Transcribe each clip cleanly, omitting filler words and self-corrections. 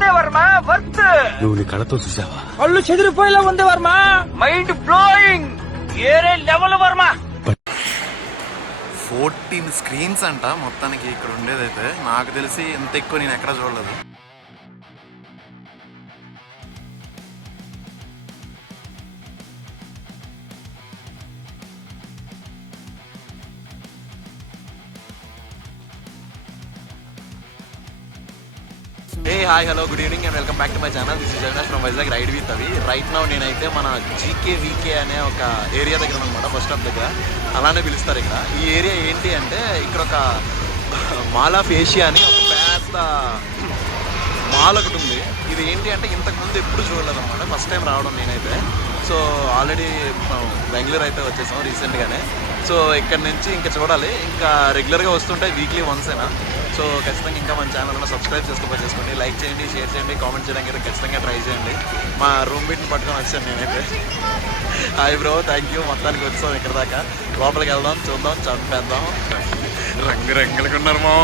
వర్తే Varma worth. నువ్వు నీ కళతో చూసావా? కళ్ళు చెదిరిపోయేలా ఉంది వర్మ. Mind blowing. ఏరే లెవెల్ వర్మ. 14 స్క్రీన్స్ అంట మొత్తానికి ఇక్కడ ఉండేదైతే. నాకు తెలిసి ఇంత ఎక్కువ నేను ఎక్కడ చూడలేదు. Hey hi hello good evening and welcome back to my channel. This is Avinash from Vizag ride with Avi. Right now నేనైతే మన జీకేవీకే అనే ఒక ఏరియా దగ్గర అనమాట, బస్ స్టాప్ దగ్గర అలానే పిలుస్తారు ఇక్కడ. ఈ ఏరియా ఏంటి అంటే ఇక్కడ ఒక మాల్ ఆఫ్ ఏషియా అని ఒక పెద్ద మాల్ ఒకటి ఉంది. ఇది ఏంటి అంటే ఇంతకుముందు ఎప్పుడు చూడలేదు అనమాట, ఫస్ట్ టైం రావడం నేనైతే. సో ఆల్రెడీ బెంగళూరు అయితే వచ్చేసాం రీసెంట్గానే. సో ఇక్కడ నుంచి ఇంకా చూడాలి, ఇంకా రెగ్యులర్గా వస్తుంటాయి వీక్లీ వన్స్ అయినా. సో ఖచ్చితంగా ఇంకా మన ఛానల్ని సబ్స్క్రైబ్ చేసుకోండి, లైక్ చేయండి, షేర్ చేయండి, కామెంట్ చేయడానికి అయితే ఖచ్చితంగా ట్రై చేయండి. మా రూమ్మేట్ని పట్టుకొని వచ్చాను నేనైతే. Hi bro, thank you. మొత్తానికి వచ్చాం ఇక్కడ దాకా. లోపలికి వెళ్దాం, చూద్దాం, చంపేద్దాం. రంగు రంగులుగా ఉన్నారు మామ.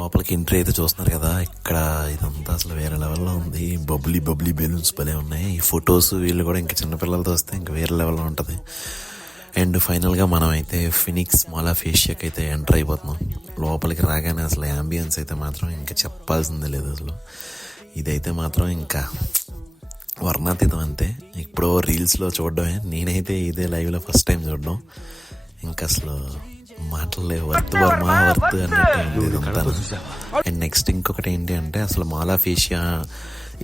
లోపలికి ఎంట్రీ అయితే చూస్తున్నారు కదా, ఇక్కడ ఇదంతా అసలు వేరే లెవెల్లో ఉంది. బబ్లీ బెలూన్స్ భలే ఉన్నాయి. ఈ ఫొటోస్ వీళ్ళు కూడా ఇంకా చిన్నపిల్లలతో వస్తే ఇంకా వేరే లెవెల్లో ఉంటుంది. అండ్ ఫైనల్గా మనం అయితే ఫినిక్స్ మాల్ ఆఫ్ ఏషియాకి అయితే ఎంటర్ అయిపోతున్నాం. లోపలికి రాగానే అసలు యాంబియన్స్ అయితే మాత్రం ఇంకా చెప్పాల్సిందే లేదు అసలు. ఇదైతే మాత్రం ఇంకా వర్ణాతీతం అంతే. ఇప్పుడు రీల్స్లో చూడడమే, నేనైతే ఇదే లైవ్లో ఫస్ట్ టైం చూడడం. ఇంకా అసలు మాటలే వర్త్ వర్మ వర్త్ అన్నట్టు ఉంది ఇదంతా. అండ్ నెక్స్ట్ ఇంకొకటి ఏంటి అంటే అసలు మాల్ ఆఫ్ ఏషియా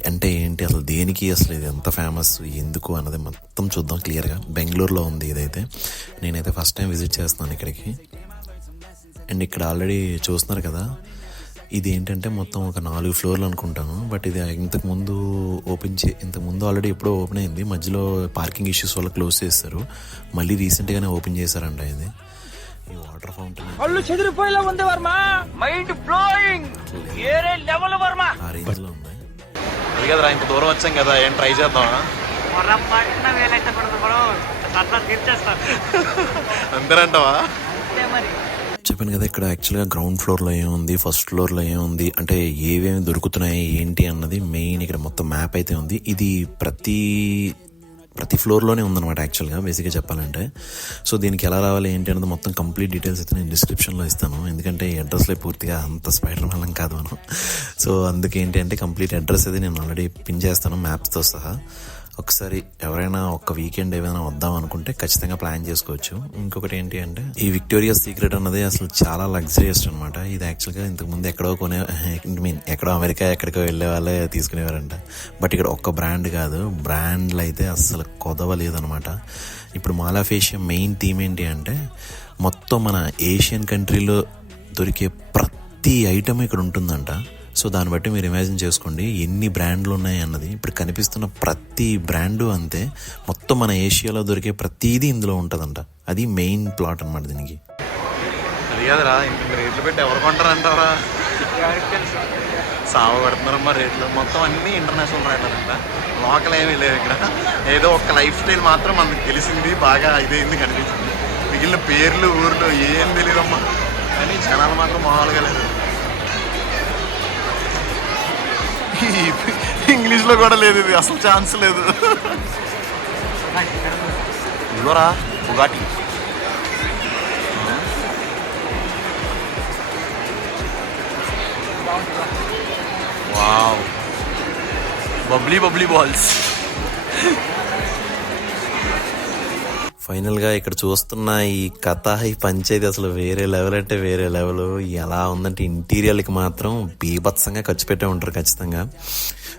అంటే ఏంటి, అసలు దేనికి అసలు ఇది ఎంత ఫేమస్, ఎందుకు అన్నది మొత్తం చూద్దాం క్లియర్గా. బెంగళూరులో ఉంది ఇదైతే. నేనైతే ఫస్ట్ టైం విజిట్ చేస్తున్నాను ఇక్కడికి. అండ్ ఇక్కడ ఆల్రెడీ చూస్తున్నారు కదా, ఇది ఏంటంటే మొత్తం ఒక 4 ఫ్లోర్లు అనుకుంటాను. బట్ ఇది ఇంతకుముందు ఆల్రెడీ ఎప్పుడో ఓపెన్ అయింది. మధ్యలో పార్కింగ్ ఇష్యూస్ వల్ల క్లోజ్ చేస్తారు. మళ్ళీ రీసెంట్గానే ఓపెన్ చేశారంట ఇది. ఈ వాటర్ ఫౌంటైన్ కళ్ళు చెదిరిపోయేలా ఉంది వర్మ. Mind blowing. ఏరే లెవెల్ వర్మ. ఆ రేంజ్ లో ఉంది. అది కదరా, ఇంత దూరం వచ్చాం కదా, ఏం ట్రై చేద్దామా? అంతేనంటావా? చెప్పాను కదా, ఇక్కడ యాక్చువల్గా గ్రౌండ్ ఫ్లోర్లో ఏముంది, ఫస్ట్ ఫ్లోర్లో ఏముంది అంటే ఏవేమి దొరుకుతున్నాయి ఏంటి అన్నది మెయిన్ ఇక్కడ మొత్తం మ్యాప్ అయితే ఉంది. ఇది ప్రతి ఫ్లోర్లోనే ఉందన్నమాట యాక్చువల్గా బేసిక్గా చెప్పాలంటే. సో దీనికి ఎలా రావాలి ఏంటి అన్నది మొత్తం కంప్లీట్ డీటెయిల్స్ అయితే నేను డిస్క్రిప్షన్లో ఇస్తాను. ఎందుకంటే ఈ అడ్రస్లో పూర్తిగా అంత స్పైడర్ మ్యాన్ కాదు మనం. సో అందుకే ఏంటి అంటే కంప్లీట్ అడ్రస్ అది నేను ఆల్రెడీ పిన్ చేస్తాను మ్యాప్స్తో సహా. ఒకసారి ఎవరైనా ఒక్క వీకెండ్ ఏమైనా వద్దాం అనుకుంటే ఖచ్చితంగా ప్లాన్ చేసుకోవచ్చు. ఇంకొకటి ఏంటి అంటే ఈ విక్టోరియా సీక్రెట్ అన్నది అసలు చాలా లగ్జరియస్ అనమాట. ఇది యాక్చువల్గా ఇంతకుముందు ఎక్కడో అమెరికా ఎక్కడికో వెళ్ళే వాళ్ళే తీసుకునేవారంట. బట్ ఇక్కడ ఒక్క బ్రాండ్ కాదు, బ్రాండ్లు అయితే అసలు కొదవలేదనమాట. ఇప్పుడు mall of Asia main theme ఏంటి అంటే మొత్తం మన ఏషియన్ కంట్రీలో దొరికే ప్రతి ఐటమ్ ఇక్కడ ఉంటుందంట. సో దాన్ని బట్టి మీరు ఇమాజిన్ చేసుకోండి ఎన్ని బ్రాండ్లు ఉన్నాయి అన్నది. ఇప్పుడు కనిపిస్తున్న ప్రతి బ్రాండు అంతే, మొత్తం మన ఏషియాలో దొరికే ప్రతిదీ ఇందులో ఉంటుందంట. అది మెయిన్ ప్లాట్ అనమాట దీనికి. అది కదరా, ఇంత రేట్లు పెట్టి ఎవరు కొంటారంటారా? సాగు పెడుతున్నారమ్మా రేట్లు. మొత్తం అన్నీ ఇంటర్నేషనల్ రేట్లంట, లోకల్ ఏమీ లేవు ఇక్కడ. ఏదో ఒక లైఫ్ స్టైల్ మాత్రం మనకు తెలిసింది, బాగా ఇదైంది కనిపించింది. మిగిలిన పేర్లు ఊర్లు ఏం తెలియదమ్మా. కానీ జనాలు మాత్రం మామూలుగా లేదు. ఇంగ్లీష్లో కూడా లేదు, ఇది అసలు ఛాన్స్ లేదు. ఇదిగోరా బుగాటి. Wow, Babli balls. ఫైనల్గా ఇక్కడ చూస్తున్న ఈ కథ, ఈ పంచాయతీ అసలు వేరే లెవెల్ అంటే వేరే లెవెల్. ఎలా ఉందంటే ఇంటీరియర్కి మాత్రం బీభత్సంగా ఖర్చు పెట్టే ఉంటారు ఖచ్చితంగా.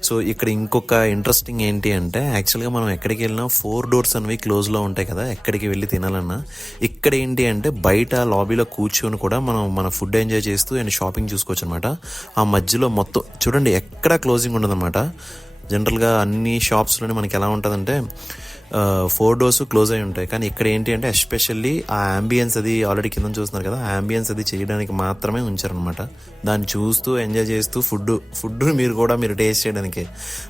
సో ఇక్కడ ఇంకొక ఇంట్రెస్టింగ్ ఏంటి అంటే యాక్చువల్గా మనం ఎక్కడికి వెళ్ళినా 4 doors అనేవి క్లోజ్లో ఉంటాయి కదా, ఎక్కడికి వెళ్ళి తినాలన్నా. ఇక్కడ ఏంటి అంటే బయట లాబీలో కూర్చొని కూడా మనం మన ఫుడ్ ఎంజాయ్ చేస్తూ అండ్ షాపింగ్ చూసుకోవచ్చు అనమాట. ఆ మధ్యలో మొత్తం చూడండి ఎక్కడా క్లోజింగ్ ఉండదు అనమాట. జనరల్గా అన్ని షాప్స్లోనే మనకి ఎలా ఉంటుందంటే 4 doors క్లోజ్ అయి ఉంటాయి. కానీ ఇక్కడ ఏంటి అంటే ఎస్పెషల్లీ ఆ అంబియన్స్ అది ఆల్రెడీ కింద చూస్తున్నారు కదా, అంబియన్స్ అది చేయడానికి మాత్రమే ఉంచారనమాట. దాన్ని చూస్తూ ఎంజాయ్ చేస్తూ ఫుడ్ మీరు టేస్ట్ చేయడానికి.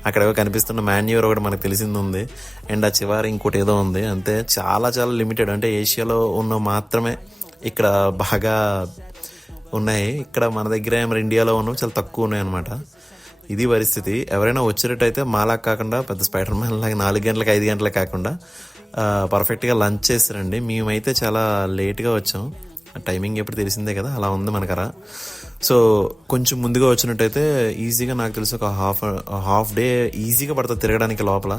అక్కడ కనిపిస్తున్న మాన్యూర్ ఒకటి మనకు తెలిసింది ఉంది. అండ్ ఆ చివరి ఇంకోటి ఏదో ఉంది. అంతే, చాలా చాలా లిమిటెడ్. అంటే ఏషియాలో ఉన్న మాత్రమే ఇక్కడ బాగా ఉన్నాయి. ఇక్కడ మన దగ్గర ఇండియాలో ఉన్నవి చాలా తక్కువ ఉన్నాయి అనమాట. ఇది పరిస్థితి. ఎవరైనా వచ్చేటట్టయితే మాలా కాకుండా పెద్ద స్పైడర్ మ్యాన్ లాగా 4 గంటలకు 5 గంటలకు కాకుండా పర్ఫెక్ట్గా లంచ్ చేస్తారండి. మేమైతే చాలా లేట్గా వచ్చాం. టైమింగ్ ఎప్పుడు తెలిసిందే కదా, అలా ఉంది మనకర. సో కొంచెం ముందుగా వచ్చినట్టయితే ఈజీగా నాకు తెలిసి ఒక హాఫ్ డే ఈజీగా పడుతుంది తిరగడానికి లోపల.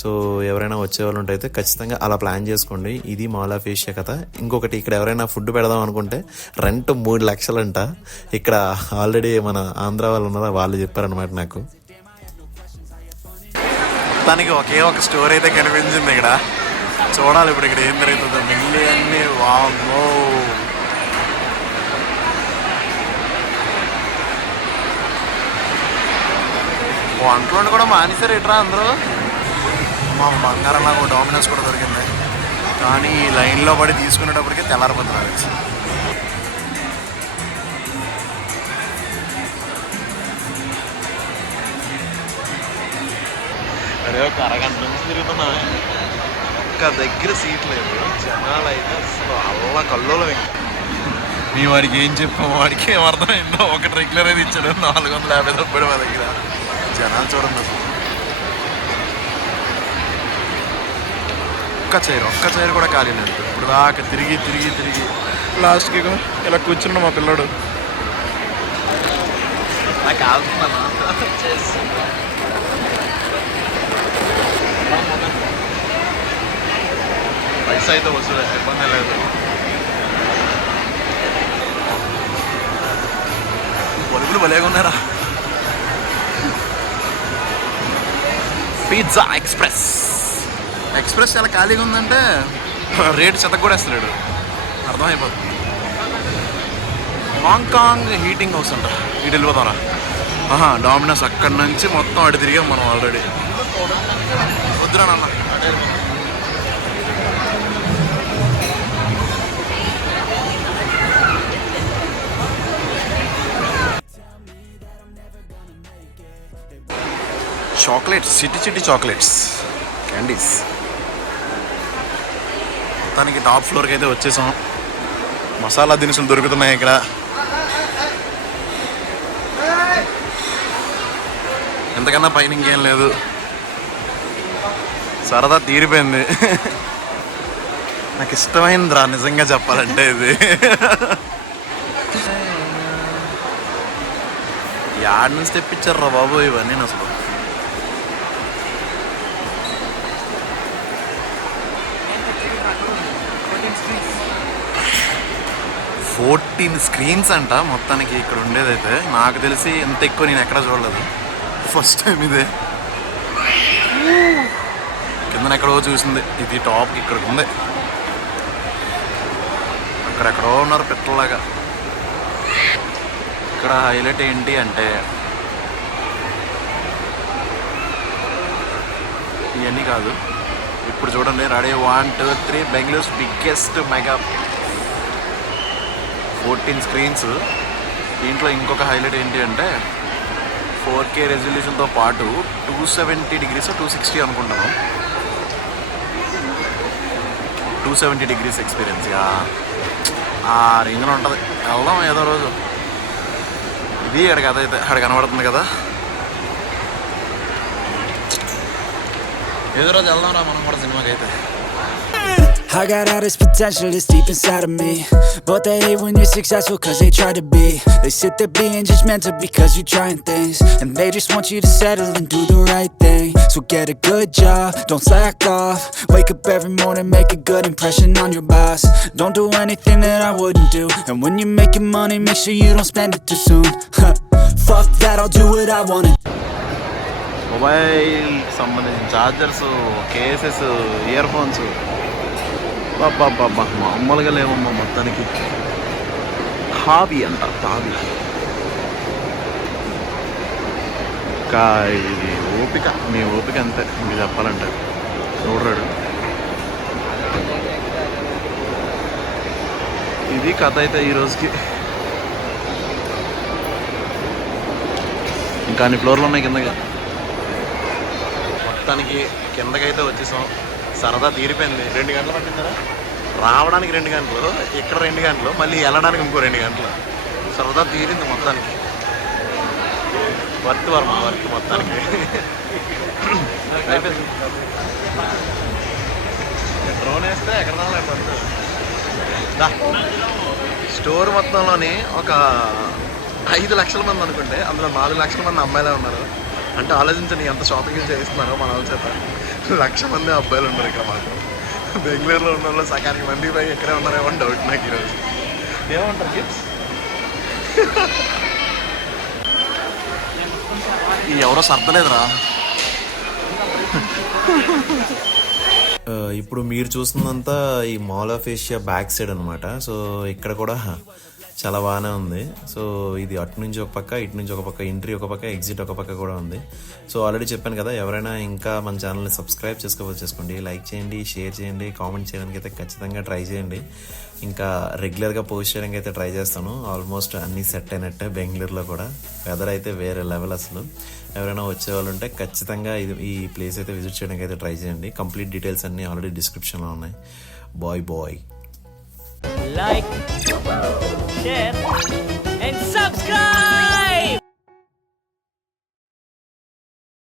సో ఎవరైనా వచ్చేవాళ్ళు ఉంటే ఖచ్చితంగా అలా ప్లాన్ చేసుకోండి. ఇది మాల్ ఆఫ్ ఏషియా కథ. ఇంకొకటి, ఇక్కడ ఎవరైనా ఫుడ్ పెడదాం అనుకుంటే రెంట్ 3 లక్షలంట. ఇక్కడ ఆల్రెడీ మన ఆంధ్ర వాళ్ళు ఉన్నారా, వాళ్ళు చెప్పారనమాట నాకు. దానికి ఒకే ఒక స్టోర్ అయితే కనిపించింది ఇక్కడ. చూడాలి ఇప్పుడు ఇక్కడ ఏం జరుగుతుందో. మిగిలి అన్ని వామ్మో, వంటలు కూడా మానేశారు ఇట్రా అందరూ. మా బంగారం నాకు డామినోస్ కూడా దొరికింది, కానీ లైన్లో పడి తీసుకునేటప్పటికే తెల్లారిపోతున్నారు. అరే ఒక అరగంట నుంచి తిరుగుతున్నా, ఒక్క దగ్గర సీట్ లేదు. జనాలు అయితే అసలు అల్లా కల్లోలం. మీ వాడికి ఏం చెప్పాము, వాడికి ఏం అర్థమైందో. ఒకటి రెగ్యులర్ అయితే ఇచ్చాడు, 450 రూపాయలు మా దగ్గర. జనాలు చూడండి అసలు. ఒక్క చైర్ కూడా ఖాళీ లేదు. ఇప్పుడు దాకా తిరిగి తిరిగి తిరిగి లాస్ట్కి ఇలా కూర్చున్నాడు మా పిల్లడు. నాకు పైసా అయితే వస్తుంది, ఇబ్బంది లేదు. పలుకులు భలేగా ఉన్నారా. పిజ్జా ఎక్స్ప్రెస్ చాలా ఖాళీగా ఉందంటే రేటు చెత్త కూడా వేస్తలేడు, అర్థమైపోతుంది. హాంకాంగ్ హీటింగ్ హౌస్ అంట, ఇటు వెళ్ళిపోతారా. డామినోస్ అక్కడి నుంచి మొత్తం అటు తిరిగాం మనం ఆల్రెడీ. వద్దురా నాన్న. Chocolates, city chocolates, candies. మొత్తానికి టాప్ ఫ్లోర్కి అయితే వచ్చేసాం. మసాలా దినుసులు దొరుకుతున్నాయి ఇక్కడ. ఎంతకన్నా పైన ఇంకేం లేదు. సరదా తీరిపోయింది. నాకు ఇష్టమైందిరా నిజంగా చెప్పాలంటే ఇది. యాడ్ నుంచి తెప్పించారు రా బాబు ఇవన్నీ. అసలు 14 స్క్రీన్స్ అంట మొత్తానికి ఇక్కడ ఉండేదైతే. నాకు తెలిసి ఎంత ఎక్కువ నేను ఎక్కడ చూడలేదు, ఫస్ట్ టైం ఇదే. కిందన ఎక్కడో చూసింది, ఇది టాప్ ఇక్కడికి ఉంది. అక్కడెక్కడో ఉన్నారు పెట్టలాగా. ఇక్కడ హైలైట్ ఏంటి అంటే ఇవన్నీ కాదు. ఇప్పుడు చూడండి, ready 1 2 3 Bengaluru biggest mega 14 screens. దీంట్లో ఇంకొక హైలైట్ ఏంటి అంటే 4K రెజల్యూషన్తో పాటు 270 డిగ్రీస్ 260 అనుకుంటాను, 270 డిగ్రీస్ ఎక్స్పీరియన్స్. ఆ రేంజ్లో ఉంటుంది. వెళ్దాం ఏదో రోజు. ఇది అక్కడ కథ అయితే అక్కడ కనబడుతుంది కదా, ఏదో రోజు వెళ్దాం రా మనం కూడా సినిమాకి అయితే. I got all this potential that's deep inside of me, but they hate when you're successful cause they try to be. They sit there being judgmental because you're trying things, and they just want you to settle and do the right thing. So get a good job, don't slack off. Wake up every morning, make a good impression on your boss. Don't do anything that I wouldn't do, and when you're making money, make sure you don't spend it too soon. Fuck that, I'll do what I wanna. Mobile సంబంధించిన chargers, cases, ear phones, బాబా మామూలుగా లేవమ్మా. మొత్తానికి hobby అంట, hobby. ఇంకా ఇది ఓపిక, మీ ఓపిక అంతే ఇంక చెప్పాలంటే. చూడరాడు. ఇది కథ అయితే ఈ రోజుకి. ఇంకా అన్ని ఫ్లోర్లు ఉన్నాయి కిందకి. మొత్తానికి కిందకైతే వచ్చేసాం. సరదా తీరిపోయింది. 2 గంటలు పట్టిందా రావడానికి, 2 గంటలు ఇక్కడ, 2 గంటలు మళ్ళీ వెళ్ళడానికి ఇంకో 2 గంటలు. సరదా తీరింది మొత్తానికి. వర్త్ వర్మ వర్త్ మొత్తానికి అయిపోయింది. డ్రోన్ వేస్తే ఎక్కడ వర్త్. స్టోర్ మొత్తంలోని ఒక 5 లక్షల మంది అనుకుంటే అందులో 4 లక్షల మంది అమ్మాయిలే ఉన్నారు. అంటే ఆలోచించండి ఎంత షాపింగ్ చేస్తున్నారో మన వాళ్ళ చేత. 1,00,000 మంది అబ్బాయిలు ఉన్నారు ఇక్కడ మాకు. బెంగళూరులో ఉన్న వాళ్ళు సగానికి మంది పై ఎక్కడే ఉన్నారేమో అని డౌట్ నాకు ఈరోజు. ఏమంటారు గిఫ్ట్స్? ఎవరో సర్దలేదురా. ఇప్పుడు మీరు చూస్తుందంతా ఈ mall of Asia back side అనమాట. సో ఇక్కడ కూడా చాలా బాగానే ఉంది. సో ఇది అటు నుంచి ఒక పక్క, ఇటు నుంచి ఒక పక్క, ఎంట్రీ ఒక పక్క, ఎగ్జిట్ ఒక పక్క కూడా ఉంది. సో ఆల్రెడీ చెప్పాను కదా, ఎవరైనా ఇంకా మన ఛానల్ని సబ్స్క్రైబ్ చేసుకోండి, లైక్ చేయండి, షేర్ చేయండి, కామెంట్ చేయడానికి అయితే ఖచ్చితంగా ట్రై చేయండి. ఇంకా రెగ్యులర్గా పోస్ట్ చేయడానికి అయితే ట్రై చేస్తాను. ఆల్మోస్ట్ అన్నీ సెట్ అయినట్టే. బెంగళూరులో కూడా వెదర్ అయితే వేరే లెవెల్ అసలు. ఎవరైనా వచ్చేవాళ్ళు ఉంటే ఖచ్చితంగా ఈ ప్లేస్ అయితే విజిట్ చేయడానికి అయితే ట్రై చేయండి. కంప్లీట్ డీటెయిల్స్ అన్నీ ఆల్రెడీ డిస్క్రిప్షన్లో ఉన్నాయి. Bye. Like, share, and subscribe!